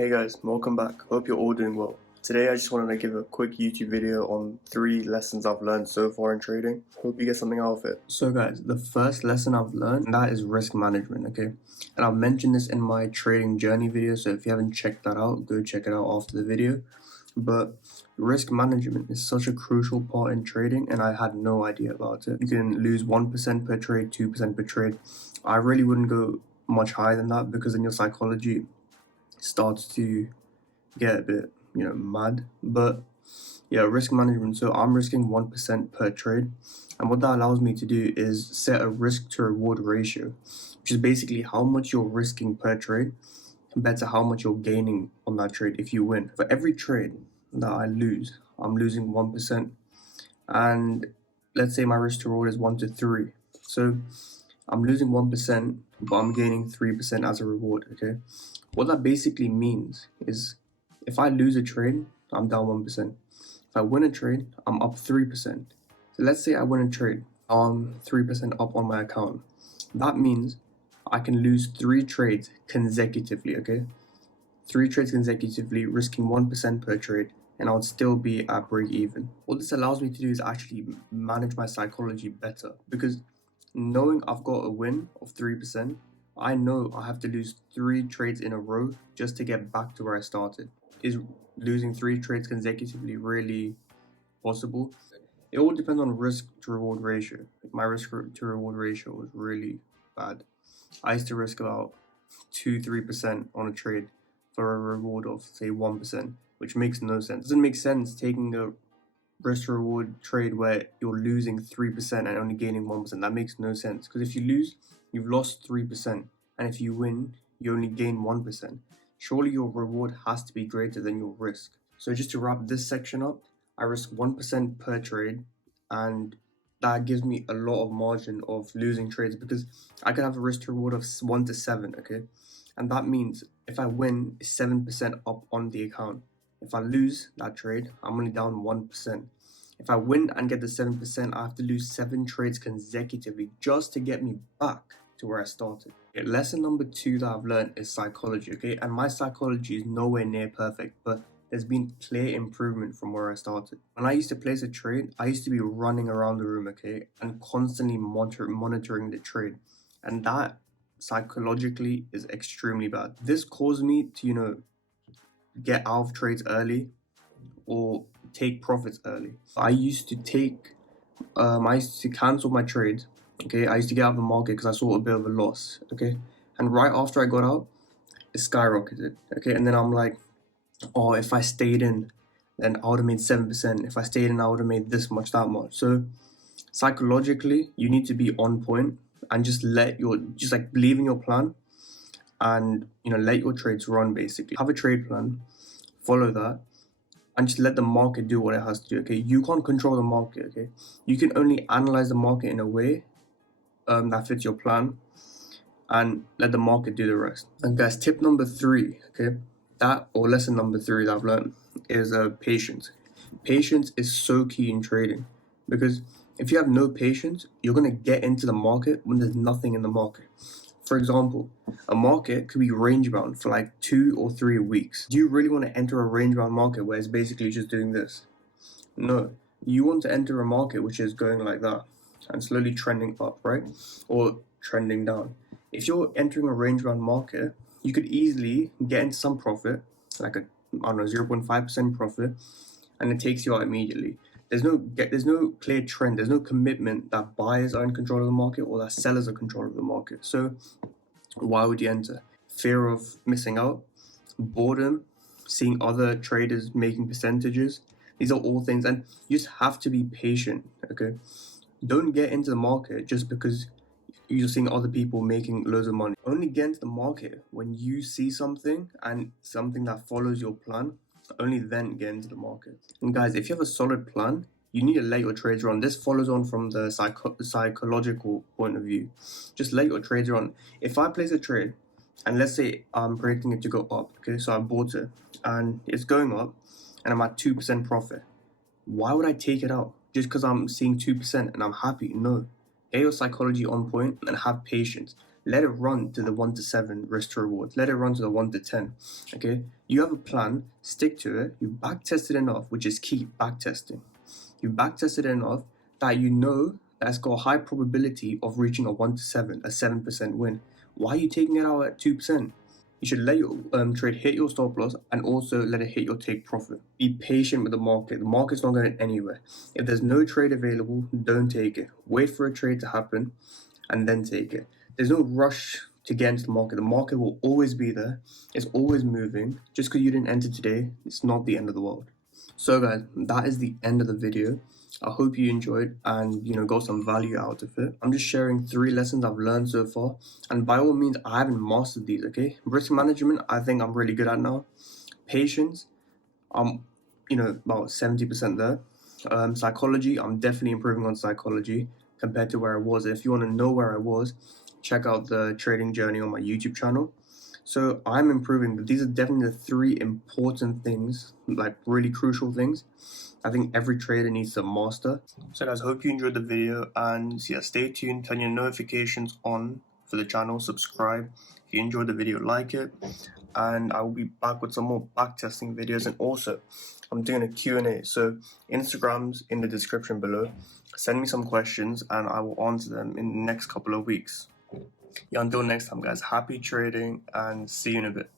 Hey guys, welcome back. Hope you're all doing well. Today I just wanted to give a quick YouTube video on 3 lessons I've learned so far in trading. Hope you get something out of it. So guys, the first lesson I've learned, that is risk management, okay? And I've mentioned this in my trading journey video, so if you haven't checked that out, go check it out after the video. But risk management is such a crucial part in trading, and I had no idea about it. You can lose 1% per trade, 2% per trade. I really wouldn't go much higher than that because then your psychology starts to get a bit, mad. But yeah, risk management. So I'm risking 1% per trade. And what that allows me to do is set a risk to reward ratio, which is basically how much you're risking per trade compared to how much you're gaining on that trade if you win. For every trade that I lose, I'm losing 1%. And let's say my risk to reward is 1 to 3. So I'm losing 1%, but I'm gaining 3% as a reward, okay? What that basically means is if I lose a trade, I'm down 1%. If I win a trade, I'm up 3%. So let's say I win a trade, I'm 3% up on my account. That means I can lose 3 trades consecutively, okay? 3 trades consecutively, risking 1% per trade, and I would still be at break even. What this allows me to do is actually manage my psychology better, because knowing I've got a win of 3%, I know I have to lose 3 trades in a row just to get back to where I started. Is losing 3 trades consecutively really possible? It all depends on risk to reward ratio. My risk to reward ratio was really bad. I used to risk about 2-3% on a trade for a reward of say 1%, which makes no sense. It doesn't make sense taking a risk to reward trade where you're losing 3% and only gaining 1%. That makes no sense, because if you lose, you've lost 3%, and if you win, you only gain 1%. Surely your reward has to be greater than your risk. So just to wrap this section up, I risk 1% per trade, and that gives me a lot of margin of losing trades, because I could have a risk to reward of 1 to 7, okay? And that means if I win, it's 7% up on the account. If I lose that trade, I'm only down 1%. If I win and get the 7%, I have to lose 7 trades consecutively just to get me back to where I started. Okay, lesson number 2 that I've learned is psychology, okay? And my psychology is nowhere near perfect, but there's been clear improvement from where I started. When I used to place a trade, I used to be running around the room, okay? And constantly monitoring the trade. And that psychologically is extremely bad. This caused me to, get out of trades early or take profits early. I used to cancel my trades, okay? I used to get out of the market because I saw a bit of a loss, okay? And right after I got out, it skyrocketed, okay? And then I'm like, oh, if I stayed in, then I would have made 7%. If I stayed in, I would have made this much, that much. So psychologically, you need to be on point and just believe in your plan, and let your trades run. Basically have a trade plan, follow that, and just let the market do what it has to do, okay? You can't control the market, okay? You can only analyze the market in a way that fits your plan, and let the market do the rest. And guys, tip number 3, okay, lesson number 3 that I've learned is patience. Patience is so key in trading, because if you have no patience, you're going to get into the market when there's nothing in the market. For example, a market could be range bound for like 2 or 3 weeks. Do you really want to enter a range bound market where it's basically just doing this? No. You want to enter a market which is going like that and slowly trending up, right? Or trending down. If you're entering a range bound market, you could easily get into some profit, like 0.5% profit, and it takes you out immediately. There's no clear trend. There's no commitment that buyers are in control of the market or that sellers are in control of the market. So why would you enter? Fear of missing out, boredom, seeing other traders making percentages. These are all things, and you just have to be patient, okay? Don't get into the market just because you're seeing other people making loads of money. Only get into the market when you see something and something that follows your plan. Only then get into the market. And guys, if you have a solid plan, you need to let your trades run. This follows on from the psychological point of view. Just let your trades run. If I place a trade, and let's say I'm predicting it to go up, okay, so I bought it, and it's going up, and I'm at 2% profit. Why would I take it out just because I'm seeing 2% and I'm happy? No. Get your psychology on point and have patience. let it run to the 1 to 7 risk to reward. Let it run to the 1 to 10. Okay, you have a plan, stick to it. You back tested enough, which is key, back testing. You back tested enough that you know that's got a high probability of reaching a 1 to 7, a 7% win. Why are you taking it out at 2%? You should let your trade hit your stop loss and also let it hit your take profit. Be patient with the market. The market's not going anywhere. If there's no trade available, don't take it. Wait for a trade to happen and then take it. There's no rush to get into the market. The market will always be there. It's always moving. Just because you didn't enter today, it's not the end of the world. So guys, that is the end of the video. I hope you enjoyed and got some value out of it. I'm just sharing 3 lessons I've learned so far, and by all means I haven't mastered these. Okay, risk management I think I'm really good at now. Patience, I'm about 70% there. Psychology, I'm definitely improving on psychology compared to where I was. If you want to know where I was, check out the trading journey on my YouTube channel. So I'm improving, but these are definitely the 3 important things, like really crucial things I think every trader needs to master. So guys, hope you enjoyed the video, and yeah, stay tuned, turn your notifications on for the channel, subscribe. If you enjoyed the video, like it, and I will be back with some more backtesting videos. And also I'm doing a Q&A, so Instagram's in the description below. Send me some questions and I will answer them in the next couple of weeks. Yeah, until next time guys, happy trading and see you in a bit.